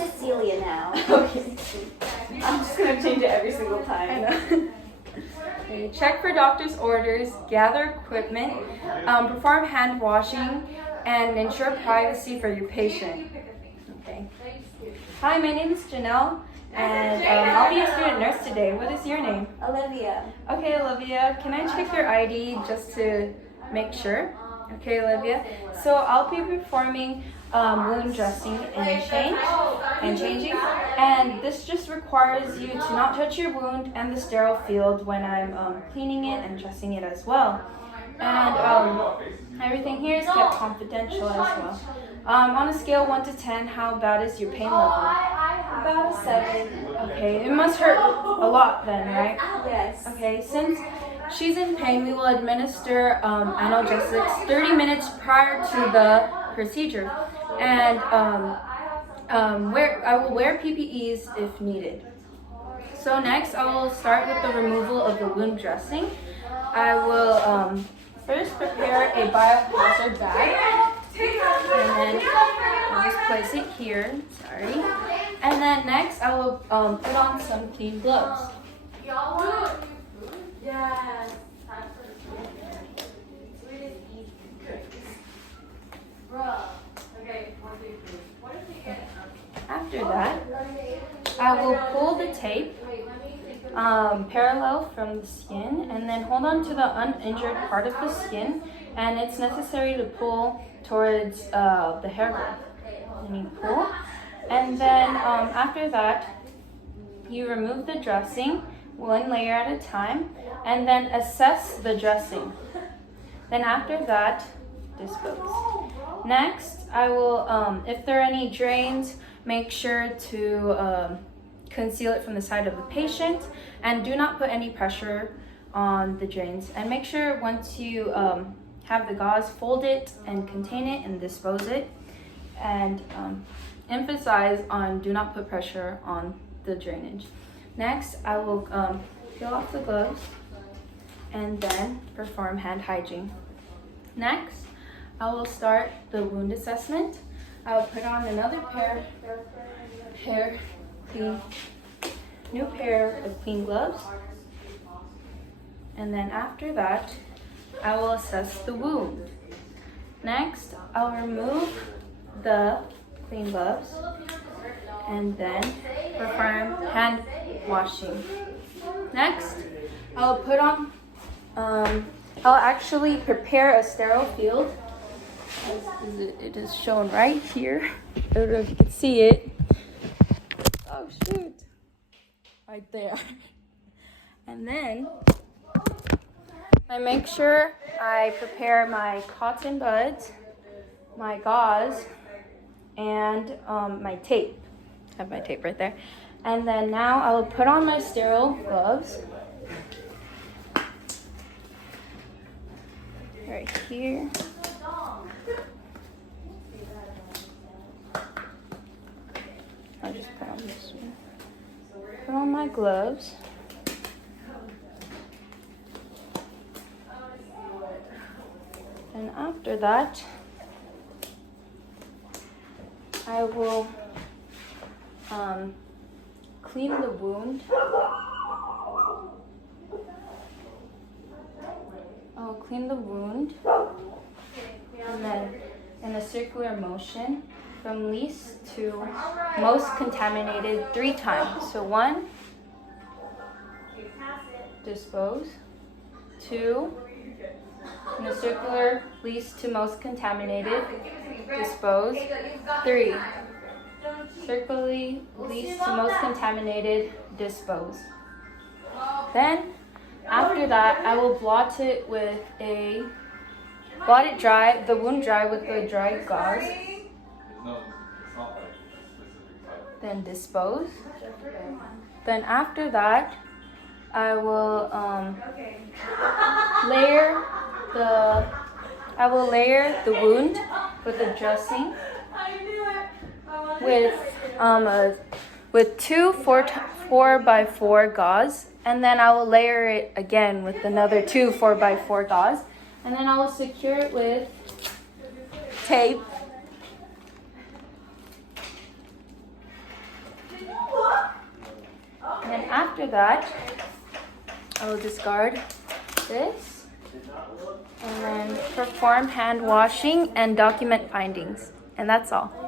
Cecilia now. Okay. I'm just gonna change it every single time. I know. Okay. Check for doctor's orders, gather equipment, perform hand washing, and ensure privacy for your patient. Okay. Hi, my name is Janelle, and I'll be a student nurse today. What is your name? Olivia. Okay, Olivia, can I check your ID just to make sure? Okay, Olivia. So I'll be performing wound dressing and changing, and this just requires you to not touch your wound and the sterile field when I'm cleaning it and dressing it as well. And everything here is kept confidential as well. On a scale 1 to 10, how bad is your pain level? About a 7. Okay, it must hurt a lot then, right? Yes. Okay, since she's in pain, we will administer analgesics 30 minutes prior to the procedure. And I will wear PPEs if needed. So next, I will start with the removal of the wound dressing. I will first prepare a biohazard bag, and then I'll just place it here. Sorry. And then next, I will put on some clean gloves. Yes. After that, I will pull the tape parallel from the skin and then hold on to the uninjured part of the skin, and it's necessary to pull towards the hair growth. And you pull, and then after that, you remove the dressing one layer at a time and then assess the dressing. Then after that, dispose. Next, I will, if there are any drains, make sure to conceal it from the side of the patient, and do not put any pressure on the drains. And make sure once you have the gauze, fold it and contain it and dispose it. And emphasize on do not put pressure on the drainage. Next, I will peel off the gloves and then perform hand hygiene. Next, I will start the wound assessment. I will put on another new pair of clean gloves. And then after that, I will assess the wound. Next, I'll remove the clean gloves and then perform hand washing. Next, I'll put on, I'll actually prepare a sterile field. It is shown right here. I don't know if you can see it. Oh shoot. Right there. And then I make sure I prepare my cotton buds, my gauze, and my tape. I have my tape right there. And then now I will put on my sterile gloves. Right here. I'll just put on this one. Put on my gloves. And after that, I will clean the wound. I'll clean the wound, and then in a circular motion from least to most contaminated 3 times. So 1, dispose. 2, in a circular least to most contaminated, dispose. 3, circularly least to most contaminated, dispose. Then after that, I will blot it dry, the wound dry with the dry gauze. Then dispose. Then after that, I will layer the wound with the dressing with 2 4x4 gauze, and then I will layer it again with another 2 4x4 gauze, and then I will secure it with tape. then after that, I will discard this and then perform hand washing and document findings. And that's all.